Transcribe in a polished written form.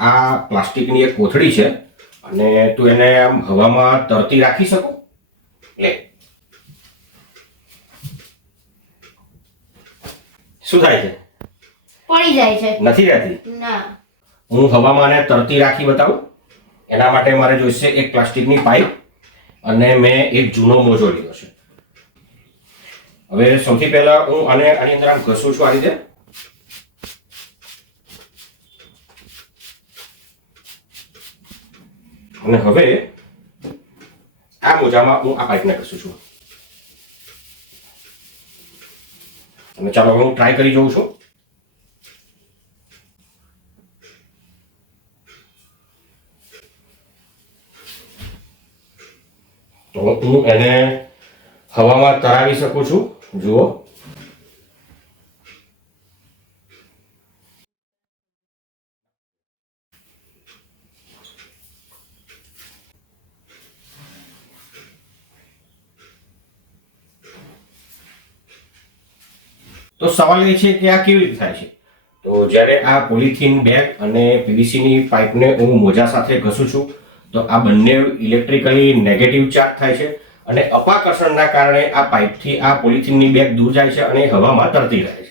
આ પ્લાસ્ટિકની એક કોથળી છે અને તું એને આમ હવામાં તરતી રાખી શકો? લે. શું થાય છે? પડી જાય છે. નથી રહેતી? ના. હું હવામાં આને તરતી રાખી બતાવું. એના માટે મારે જોઈશે એક પ્લાસ્ટિકની પાઇપ અને મેં એક જૂનો મોજો લીધો છે. હવે સૌથી પહેલા હું આને આની અંદર આમ ઘસું છું આ રીતે. અને હવે આ મોજામાં હું આ પાઇપને ઘસું છું. અને ચાલો હું ટ્રાય કરી જોઉં છું. તો હું એને હવામાં તરાવી શકું છું. જુઓ. તો સવાલ એ છે કે આ કેવી રીતે થાય છે? તો જ્યારે આ પોલિથીન બેગ અને પીવીસીની પાઇપને હું મોજા સાથે ઘસું છું તો આ બંને ઇલેક્ટ્રિકલી નેગેટિવ ચાર્જ થાય છે અને અપાકર્ષણના કારણે આ પાઇપથી આ પોલિથીનની બેગ દૂર જાય છે અને હવામાં તરતી રહે છે.